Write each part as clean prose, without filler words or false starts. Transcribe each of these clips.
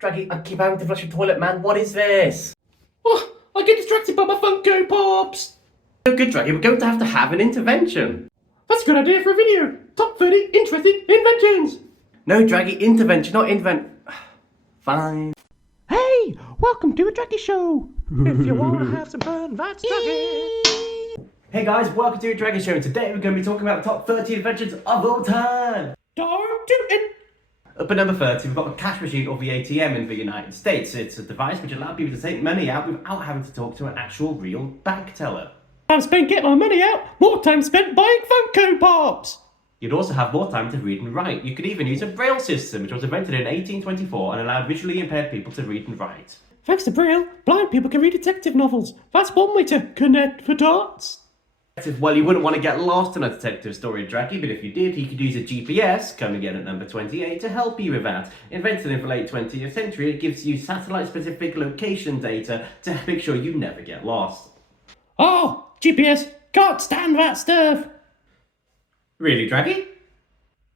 Draggy, I keep having to flush the toilet, man. What is this? Oh, I get distracted by my Funko Pops. No good, Draggy. We're going to have an intervention. That's a good idea for a video. Top 30 interesting inventions. No, Draggy, intervention, not invent. Fine. Hey, welcome to a Draggy show. If you want to have some fun, that's Draggy. Hey guys, welcome to a Draggy show, and today we're going to be talking about the top 30 inventions of all time. Don't do it. Up at number 30, we've got the cash machine or the ATM in the United States. It's a device which allows people to take money out without having to talk to an actual real bank teller. Time spent getting my money out, more time spent buying Funko Pops. You'd also have more time to read and write. You could even use a Braille system, which was invented in 1824 and allowed visually impaired people to read and write. Thanks to Braille, blind people can read detective novels. That's one way to connect the dots. Well, you wouldn't want to get lost in a detective story, Draggy, but if you did, you could use a GPS, coming in at number 28, to help you with that. Invented in the late 20th century, it gives you satellite-specific location data to make sure you never get lost. Oh, GPS, can't stand that stuff. Really, Draggy?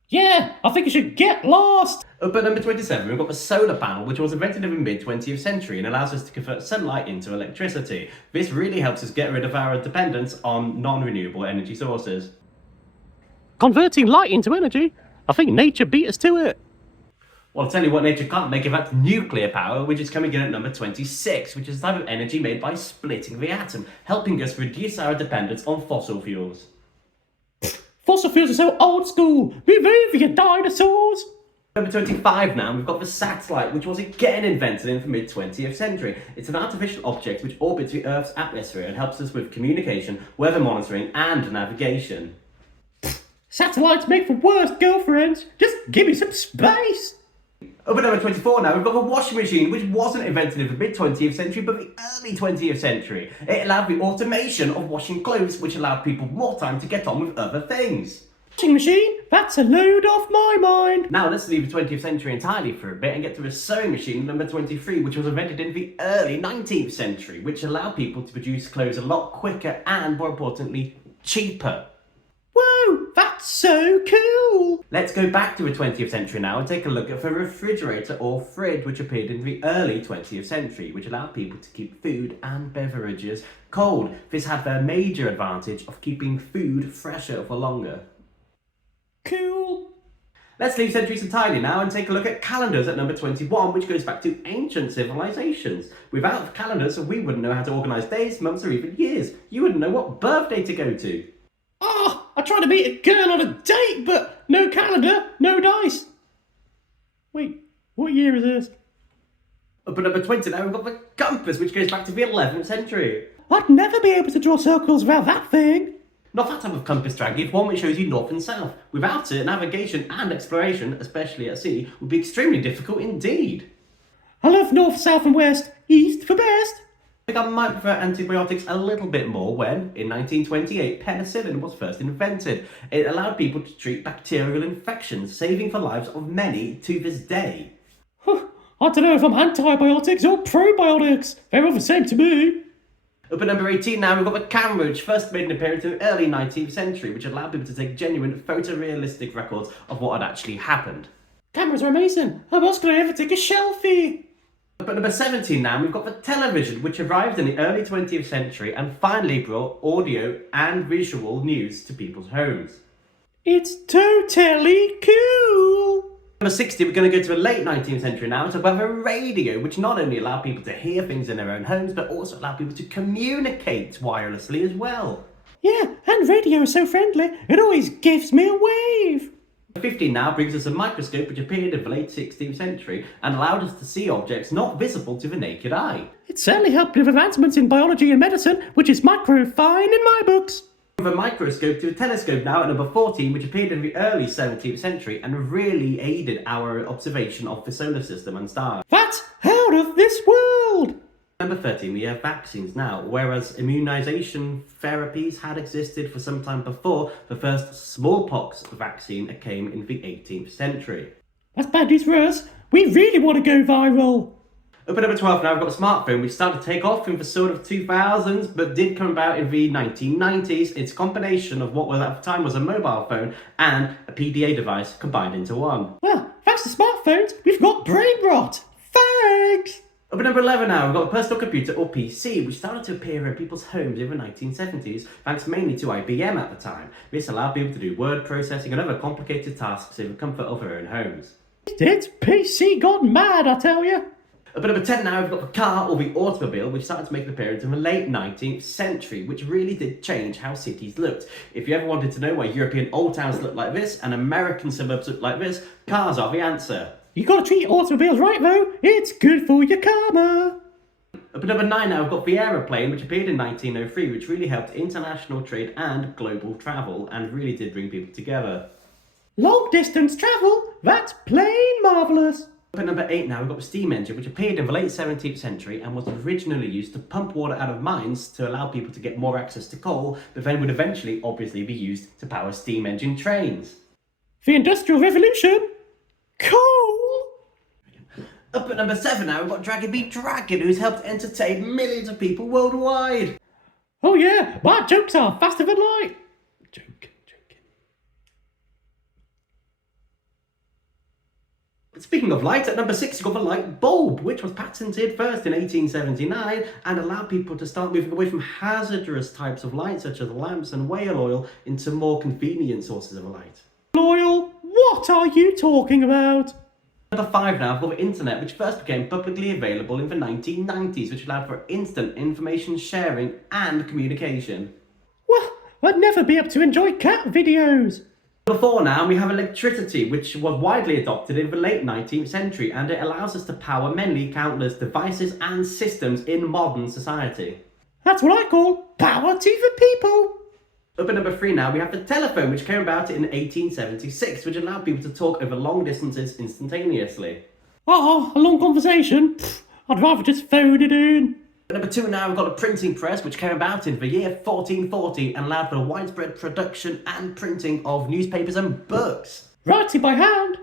Yeah, I think you should get lost. Up at number 27, we've got the solar panel, which was invented in the mid-20th century and allows us to convert sunlight into electricity. This really helps us get rid of our dependence on non-renewable energy sources. Converting light into energy? I think nature beat us to it. Well, I'll tell you what nature can't make, and that's nuclear power, which is coming in at number 26, which is a type of energy made by splitting the atom, helping us reduce our dependence on fossil fuels. Fossil fuels are so old school. Move over, you dinosaurs. Number 25 now, we've got the satellite, which was again invented in the mid-20th century. It's an artificial object which orbits the Earth's atmosphere and helps us with communication, weather monitoring, and navigation. Satellites make for worst girlfriends. Just give me some space. Up at number 24 now, we've got the washing machine, which wasn't invented in the mid-20th century, but the early 20th century. It allowed the automation of washing clothes, which allowed people more time to get on with other things. Washing machine? That's a load off my mind. Now let's leave the 20th century entirely for a bit and get to the sewing machine, number 23, which was invented in the early 19th century, which allowed people to produce clothes a lot quicker and, more importantly, cheaper. Whoa, that's so cool. Let's go back to the 20th century now and take a look at the refrigerator or fridge, which appeared in the early 20th century, which allowed people to keep food and beverages cold. This had the major advantage of keeping food fresher for longer. Cool. Let's leave centuries entirely now and take a look at calendars at number 21, which goes back to ancient civilizations. Without calendars, we wouldn't know how to organise days, months, or even years. You wouldn't know what birthday to go to. Oh, I tried to meet a girl on a date, but no calendar, no dice. Wait, what year is this? Up at number 20 now, we've got the compass, which goes back to the 11th century. I'd never be able to draw circles without that thing. Not that type of compass, Draggy, it's one which shows you north and south. Without it, navigation and exploration, especially at sea, would be extremely difficult indeed. I love north, south and west, east for best. I think I might prefer antibiotics a little bit more when, in 1928, penicillin was first invented. It allowed people to treat bacterial infections, saving the lives of many to this day. I don't know if I'm antibiotics or probiotics. They're all the same to me. Up at number 18 now, we've got the camera, which first made an appearance in the early 19th century, which allowed people to take genuine photorealistic records of what had actually happened. Cameras are amazing. How else could I ever take a selfie? Up at number 17 now, we've got the television, which arrived in the early 20th century and finally brought audio and visual news to people's homes. It's totally cool. Number 60, we're going to go to the late 19th century now to have a radio, which not only allowed people to hear things in their own homes, but also allowed people to communicate wirelessly as well. Yeah, and radio is so friendly, it always gives me a wave. 15 now brings us a microscope, which appeared in the late 16th century and allowed us to see objects not visible to the naked eye. It certainly helped with advancements in biology and medicine, which is micro-fine in my books. From a microscope to a telescope now at number 14, which appeared in the early 17th century and really aided our observation of the solar system and stars. That's out of this world! Number 13, we have vaccines now. Whereas immunisation therapies had existed for some time before, the first smallpox vaccine came in the 18th century. That's bad news for us. We really want to go viral. Up at number 12 now, we've got a smartphone, which started to take off in the sort of 2000s, but did come about in the 1990s. It's a combination of what was at the time was a mobile phone and a PDA device combined into one. Well, thanks to smartphones, we've got brain rot. Up at number 11 now, we've got the personal computer or PC, which started to appear in people's homes in the 1970s, thanks mainly to IBM at the time. This allowed people to do word processing and other complicated tasks in the comfort of their own homes. It's PC gone mad, I tell you. Up at number 10 now, we've got the car or the automobile, which started to make an appearance in the late 19th century, which really did change how cities looked. If you ever wanted to know why European old towns look like this and American suburbs look like this, cars are the answer. You gotta treat automobiles right though, it's good for your karma. Up at number 9 now, we've got the aeroplane, which appeared in 1903, which really helped international trade and global travel, and really did bring people together. Long distance travel, that's plain marvellous. Up at number 8 now, we've got the steam engine, which appeared in the late 17th century and was originally used to pump water out of mines to allow people to get more access to coal, but then would eventually obviously be used to power steam engine trains. The Industrial Revolution? Coal! Up at number 7 now, we've got Bertie and Draggy, who's helped entertain millions of people worldwide. Oh yeah, my jokes are faster than light. Joking. Speaking of light, at number 6 you've got the light bulb, which was patented first in 1879 and allowed people to start moving away from hazardous types of light such as lamps and whale oil into more convenient sources of light. Oil? What are you talking about? Number 5 now, for the internet, which first became publicly available in the 1990s, which allowed for instant information sharing and communication. Well, I'd never be able to enjoy cat videos. Number 4 now, we have electricity, which was widely adopted in the late 19th century, and it allows us to power many countless devices and systems in modern society. That's what I call power to the people. Up at number 3 now, we have the telephone, which came about in 1876, which allowed people to talk over long distances instantaneously. Oh, a long conversation? Pfft, I'd rather just phone it in. At number 2 now, we've got the printing press, which came about in the year 1440 and allowed for the widespread production and printing of newspapers and books. Writing by hand?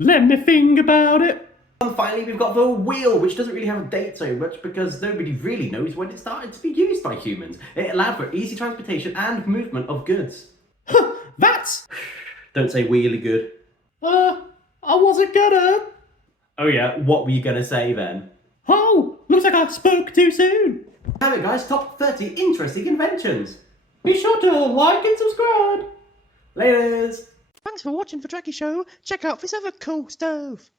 Let me think about it. And finally, we've got the wheel, which doesn't really have a date so much because nobody really knows when it started to be used by humans. It allowed for easy transportation and movement of goods. That's... Don't say really good. I wasn't gonna. Oh yeah, what were you gonna say then? Oh, looks like I spoke too soon. Have it guys, top 30 interesting inventions. Be sure to like and subscribe. Laters! Thanks for watching the Draggy Show. Check out this other cool stuff.